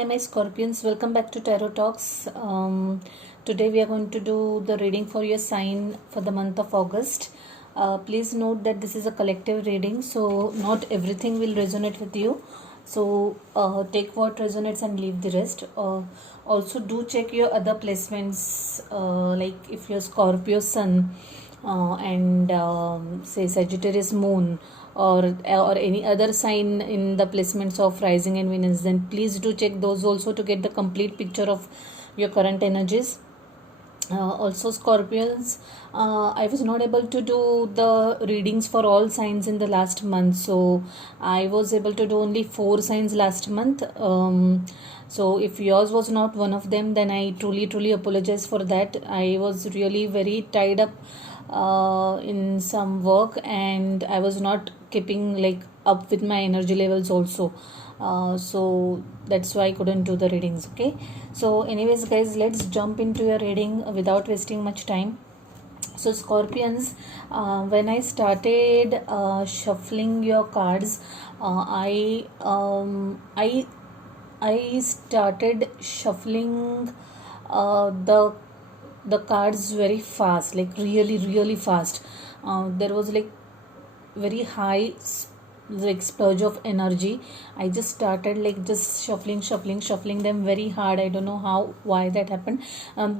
Hi, my Scorpions. Welcome back to Tarot Talks. Today we are going to do the reading for your sign for the month of August. Please note that this is a collective reading, so not everything will resonate with you. So take what resonates and leave the rest. Also, do check your other placements, like if your Scorpio Sun and say Sagittarius Moon or any other sign in the placements of rising and Venus, then please do check those also to get the complete picture of your current energies. Also Scorpions, I was not able to do the readings for all signs in the last month, so I was able to do only 4 signs last month. So if yours was not one of them, then I truly apologize for that. I was really very tied up in some work, and I was not keeping like up with my energy levels also. So that's why I couldn't do the readings. Okay, so anyways guys, let's jump into your reading without wasting much time. So Scorpions, when I started shuffling your cards, I started shuffling the cards very fast, like really fast. There was like very high like splurge of energy. I just started like just shuffling them very hard. I don't know how, why that happened.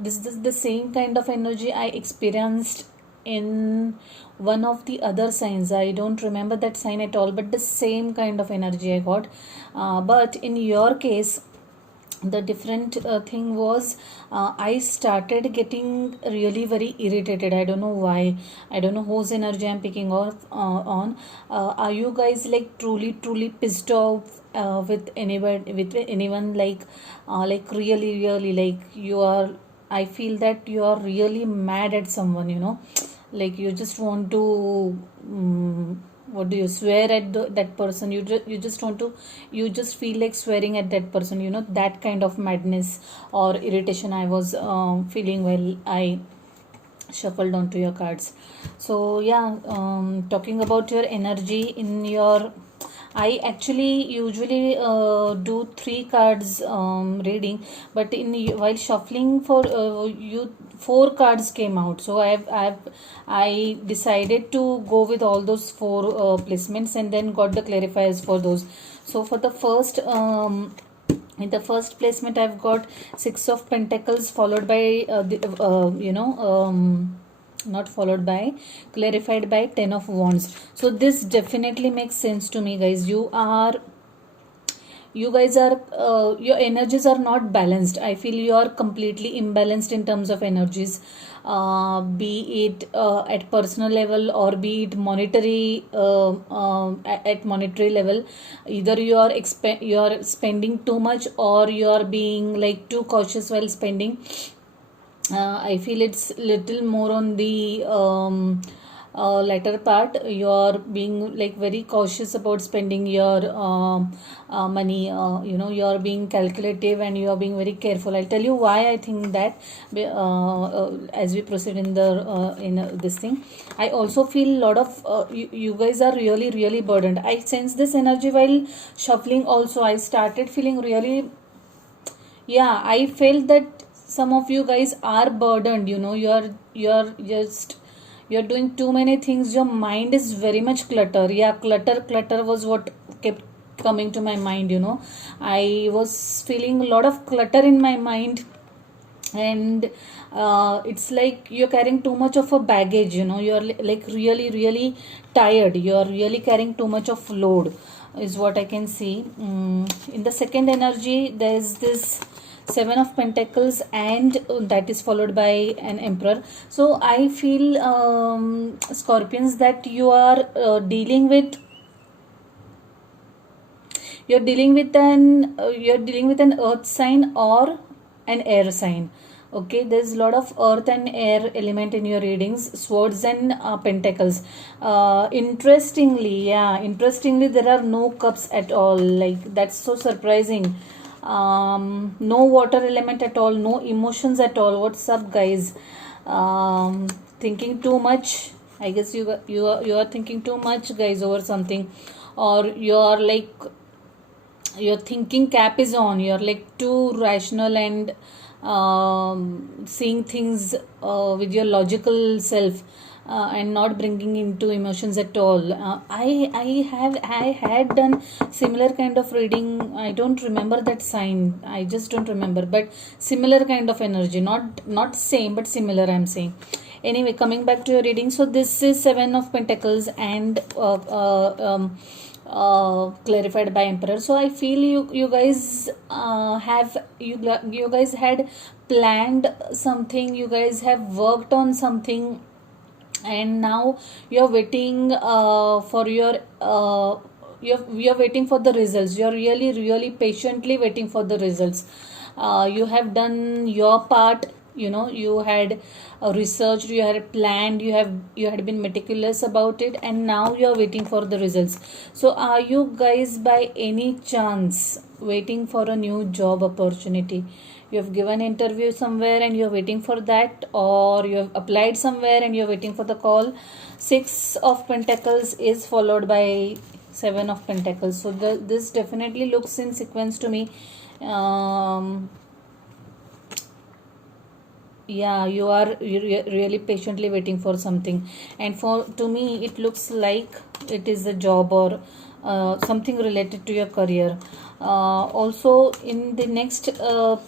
This is the same kind of energy I experienced in one of the other signs. I don't remember that sign at all, but the same kind of energy I got. But in your case, the different thing was, I started getting really very irritated. I don't know why. I don't know whose energy I'm picking off on. Are you guys like truly pissed off with anybody, with anyone, like really like you are? I feel that you are really mad at someone, like you just want to what do you swear at that person? You just want to, you just feel like swearing at that person, that kind of madness or irritation I was feeling while I shuffled onto your cards. So yeah, talking about your energy in your, I actually usually do 3 cards reading, but while shuffling for you, 4 cards came out. So I decided to go with all those 4 placements and then got the clarifiers for those. So for the first in the first placement, I've got 6 of Pentacles followed by not followed by, clarified by 10 of Wands. So this definitely makes sense to me, guys. You guys are your energies are not balanced. I feel you are completely imbalanced in terms of energies, be it at personal level or be it monetary, at monetary level. Either you are spending too much, or you are being like too cautious while spending. I feel it's little more on the latter part. You're being like very cautious about spending your money. You're being calculative and you're being very careful. I'll tell you why I think that as we proceed in the this thing. I also feel a lot of you guys are really burdened. I sense this energy while shuffling also. I started feeling really, yeah, I felt that some of you guys are burdened. You're doing too many things. Your mind is very much clutter. Yeah, clutter was what kept coming to my mind. I was feeling a lot of clutter in my mind, and it's like you're carrying too much of a baggage. You're like really tired. You're really carrying too much of load, is what I can see. In the second energy, there's this 7 of Pentacles, and that is followed by an Emperor. So I feel, Scorpions, that you're dealing with an earth sign or an air sign. Okay, there's a lot of earth and air element in your readings. Swords and Pentacles. Interestingly, there are no cups at all. Like, that's so surprising. No water element at all, no emotions at all. What's up, guys? Thinking too much. I guess you are thinking too much, guys, over something, or you are like your thinking cap is on, you're like too rational and seeing things with your logical self, and not bringing into emotions at all. I had done similar kind of reading. I don't remember that sign, I just don't remember, but similar kind of energy, not same but similar, I'm saying. Anyway, coming back to your reading, so this is Seven of Pentacles and clarified by Emperor. So I feel you guys you guys had planned something, you guys have worked on something, and now you're waiting for your you're waiting for the results. You're really patiently waiting for the results. You have done your part, you had researched, you had planned, you had been meticulous about it, and now you're waiting for the results. So are you guys by any chance waiting for a new job opportunity? You have given interview somewhere and you're waiting for that, or you have applied somewhere and you're waiting for the call. Six of Pentacles is followed by Seven of Pentacles, so this definitely looks in sequence to me. Yeah, you are really patiently waiting for something, and for to me it looks like it is a job or something related to your career. Also, in the next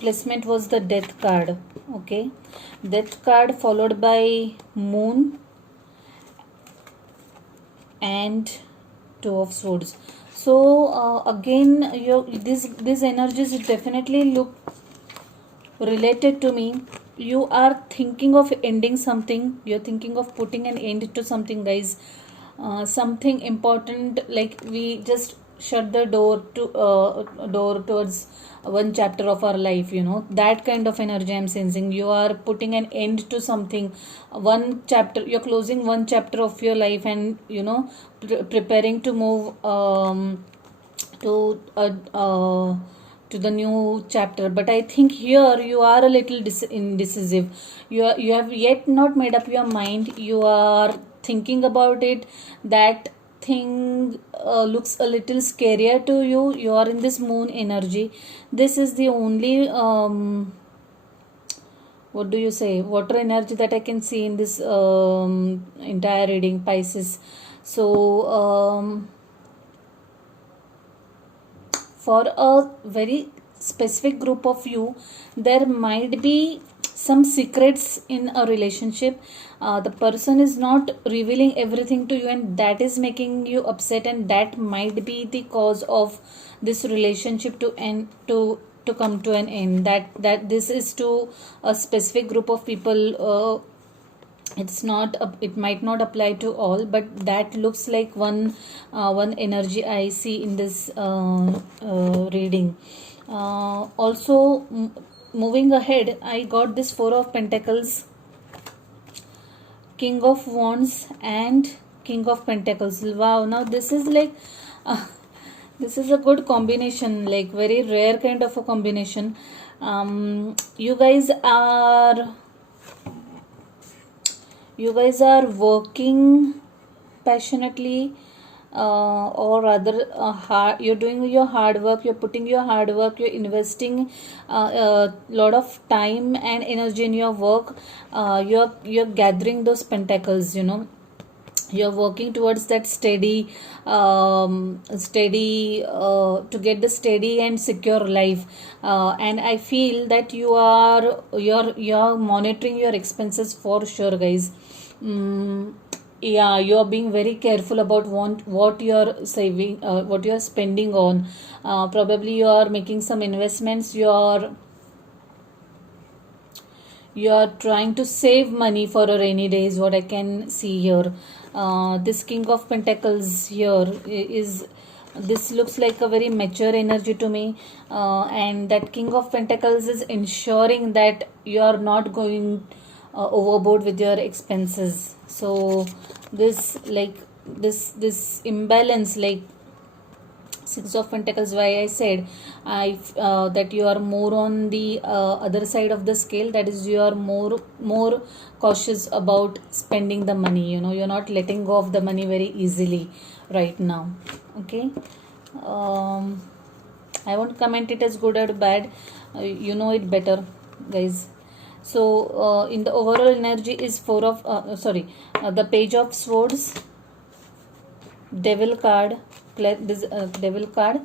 placement was the Death card. Okay, Death card followed by Moon and Two of Swords. So again, these energies definitely look related to me. You are thinking of ending something, you're thinking of putting an end to something, guys. Something important, like we just shut the door towards one chapter of our life, that kind of energy I'm sensing. You are putting an end to something, one chapter, you're closing one chapter of your life, and preparing to move to to the new chapter. But I think here you are a little indecisive. You have yet not made up your mind. You are thinking about it. That thing looks a little scarier to you. You are in this Moon energy. This is the only what do you say, water energy that I can see in this entire reading, Pisces. So for a very specific group of you, there might be some secrets in a relationship. The person is not revealing everything to you, and that is making you upset, and that might be the cause of this relationship to end, to come to an end. That this is to a specific group of people. It's not it might not apply to all, but that looks like one energy I see in this reading. Also, moving ahead, I got this Four of Pentacles, King of Wands, and King of Pentacles. Wow, now this is like this is a good combination, like very rare kind of a combination. You guys are working passionately, or rather hard. You're doing your hard work, you're putting your hard work, you're investing a lot of time and energy in your work. You're gathering those pentacles, you're working towards that steady to get the steady and secure life. And I feel that you're monitoring your expenses for sure, guys. Yeah, you're being very careful about what you're saving, what you're spending on. Probably you're making some investments, you're trying to save money for a rainy day is what I can see here. This King of Pentacles here is, this looks like a very mature energy to me, and that King of Pentacles is ensuring that you are not going overboard with your expenses. So this imbalance, like Six of Pentacles, why I said that you are more on the other side of the scale, that is you are more cautious about spending the money. You're not letting go of the money very easily right now. Okay. I won't comment it as good or bad. You know it better, guys. So in the overall energy is four of the page of swords, devil card, this devil card,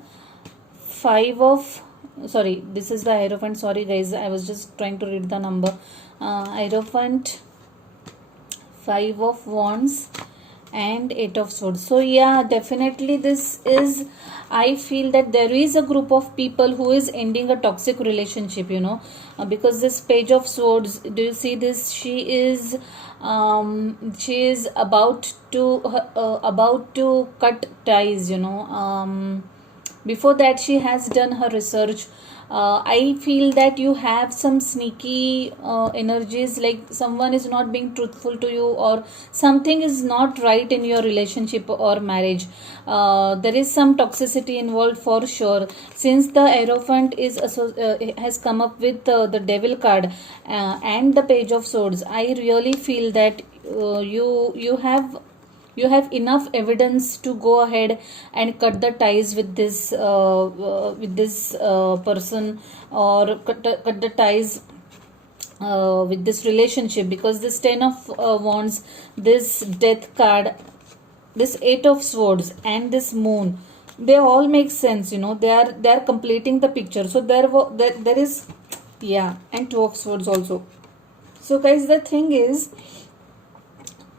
five of this is the hierophant. Sorry guys, I was just trying to read the number. Hierophant, five of wands, and eight of swords. So yeah, definitely this is, I feel that there is a group of people who is ending a toxic relationship, because this page of swords, do you see this? She is about to cut ties, before that she has done her research. I feel that you have some sneaky energies, like someone is not being truthful to you, or something is not right in your relationship or marriage. There is some toxicity involved for sure, since the Hierophant has come up with the devil card and the page of swords. I really feel that you have enough evidence to go ahead and cut the ties with this person, or cut the ties with this relationship, because this 10 of wands, this death card, this 8 of swords, and this moon, they all make sense. They are completing the picture. So there is, yeah, and 2 of swords also. So guys, the thing is,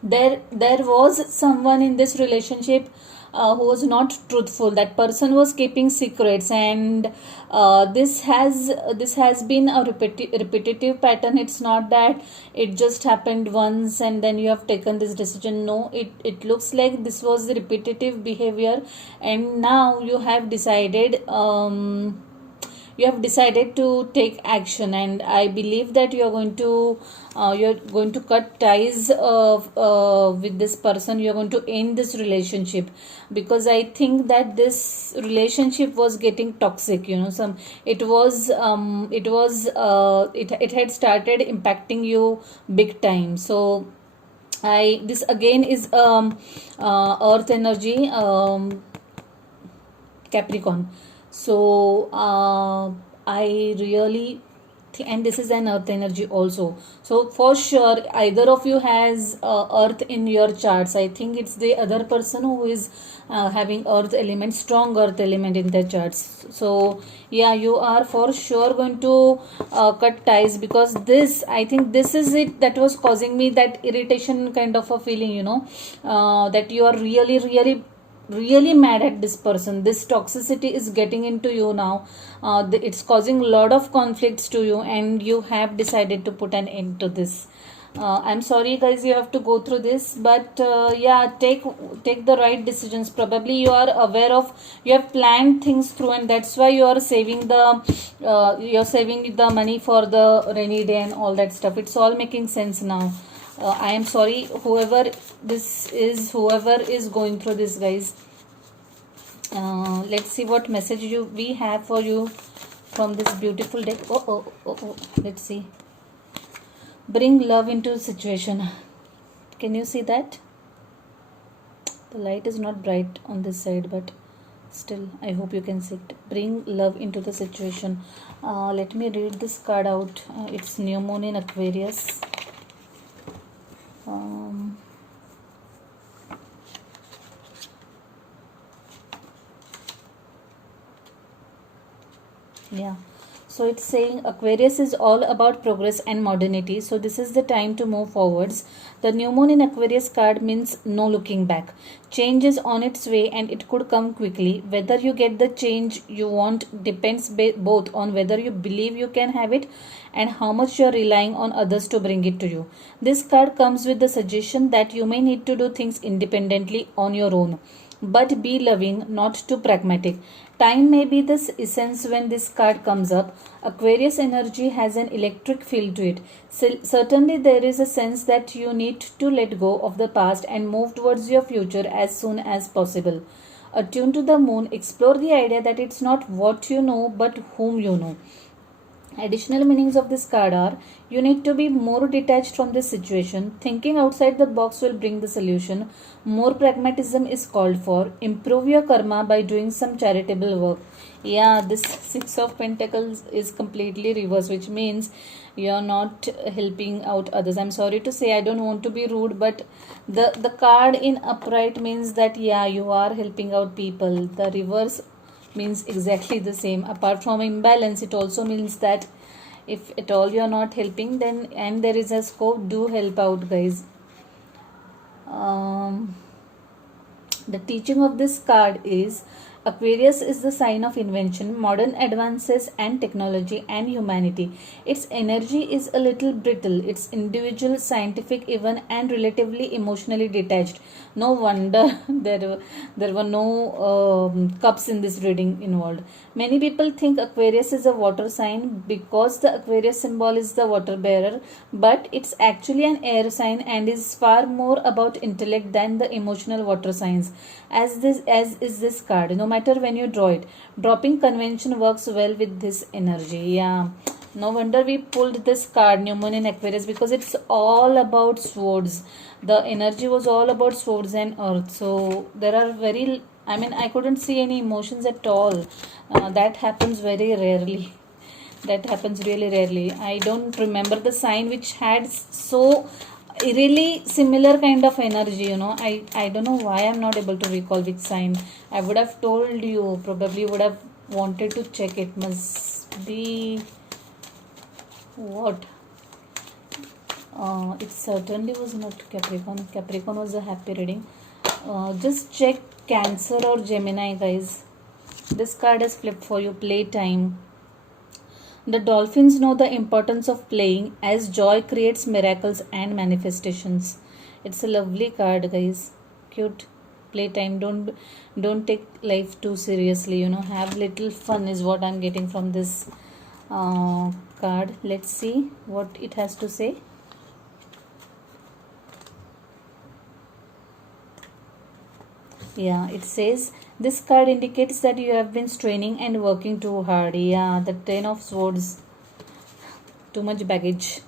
there was someone in this relationship who was not truthful. That person was keeping secrets, and this has been a repetitive pattern. It's not that it just happened once and then you have taken this decision. No, it looks like this was the repetitive behavior, and now you have decided to take action. And I believe that you're going to cut ties with this person. You're going to end this relationship, because I think that this relationship was getting toxic. It had started impacting you big time. So this again is earth energy, Capricorn. So I really and this is an earth energy also. So for sure, either of you has earth in your charts. I think it's the other person who is having earth element, strong earth element in their charts. So yeah, you are for sure going to cut ties, because I think this is it that was causing me that irritation kind of a feeling, that you are really mad at this person. This toxicity is getting into you now. It's causing a lot of conflicts to you, and you have decided to put an end to this. I'm sorry guys, you have to go through this, but yeah, take the right decisions. Probably you are aware of, you have planned things through, and that's why you are saving the money for the rainy day and all that stuff. It's all making sense now. I am sorry, whoever is going through this, guys. Let's see what message we have for you from this beautiful deck. Oh, let's see. Bring love into the situation. Can you see that? The light is not bright on this side, but still I hope you can see it. Bring love into the situation. Let me read this card out. It's new moon in Aquarius. Yeah, so it's saying Aquarius is all about progress and modernity. So this is the time to move forwards. The new moon in Aquarius card means no looking back. Change is on its way, and it could come quickly. Whether you get the change you want depends both on whether you believe you can have it and how much you are relying on others to bring it to you. This card comes with the suggestion that you may need to do things independently on your own, but be loving, not too pragmatic. Time may be the essence when this card comes up. Aquarius energy has an electric feel to it. Certainly there is a sense that you need to let go of the past and move towards your future as soon as possible. Attuned to the moon, explore the idea that it's not what you know but whom you know. Additional meanings of this card are: you need to be more detached from this situation. Thinking outside the box will bring the solution. More pragmatism is called for. Improve your karma by doing some charitable work. Yeah, this Six of Pentacles is completely reverse, which means you're not helping out others. I'm sorry to say, I don't want to be rude, but the card in upright means that yeah, you are helping out people. The reverse means exactly the same. Apart from imbalance, it also means that if at all you are not helping, then and there is a scope, do help out, guys. The teaching of this card is: Aquarius is the sign of invention, modern advances, and technology and humanity. Its energy is a little brittle, it's individual, scientific, even, and relatively emotionally detached. No wonder there were no cups in this reading involved. Many people think Aquarius is a water sign because the Aquarius symbol is the water bearer, but it's actually an air sign and is far more about intellect than the emotional water signs. As is this card. No matter when you draw it, dropping convention works well with this energy. Yeah. No wonder we pulled this card, New Moon in Aquarius, because it's all about swords. The energy was all about swords and earth. So there are I couldn't see any emotions at all. That happens very rarely. That happens really rarely. I don't remember the sign which had so really similar kind of energy, I don't know why I'm not able to recall which sign. I would have told you, probably would have wanted to check. It must be what it certainly was not Capricorn. Capricorn was a happy reading. Just check Cancer or Gemini, guys. This card is flipped for you. Playtime. The dolphins know the importance of playing, as joy creates miracles and manifestations. It's a lovely card, guys. Cute. Playtime. Don't take life too seriously. Have little fun is what I'm getting from this card. Let's see what it has to say. Yeah, it says this card indicates that you have been straining and working too hard. Yeah, the Ten of Swords. Too much baggage.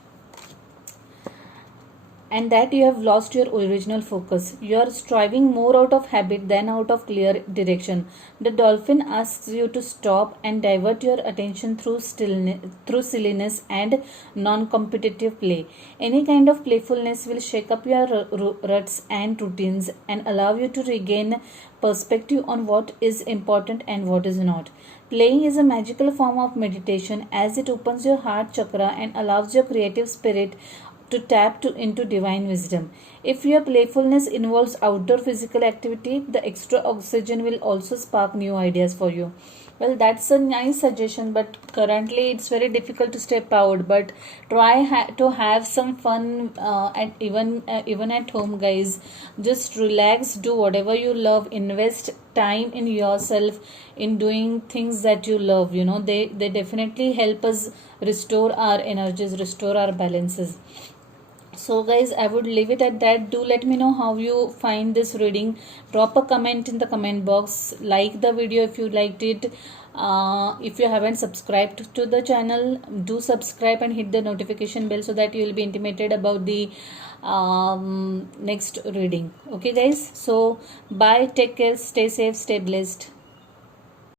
And that you have lost your original focus. You are striving more out of habit than out of clear direction. The dolphin asks you to stop and divert your attention through silliness and non-competitive play. Any kind of playfulness will shake up your ruts and routines and allow you to regain perspective on what is important and what is not. Playing is a magical form of meditation as it opens your heart chakra and allows your creative spirit to tap into divine wisdom. If your playfulness involves outdoor physical activity, the extra oxygen will also spark new ideas for you. Well, that's a nice suggestion, but currently it's very difficult to step out. But try to have some fun at even at home, guys. Just relax, do whatever you love, invest time in yourself, in doing things that you love. They definitely help us restore our energies, restore our balances. So guys, I would leave it at that. Do let me know how you find this reading. Drop a comment in the comment box. Like the video if you liked it. If you haven't subscribed to the channel, do subscribe and hit the notification bell so that you will be intimated about the next reading. Okay guys, so bye, take care, stay safe, stay blessed.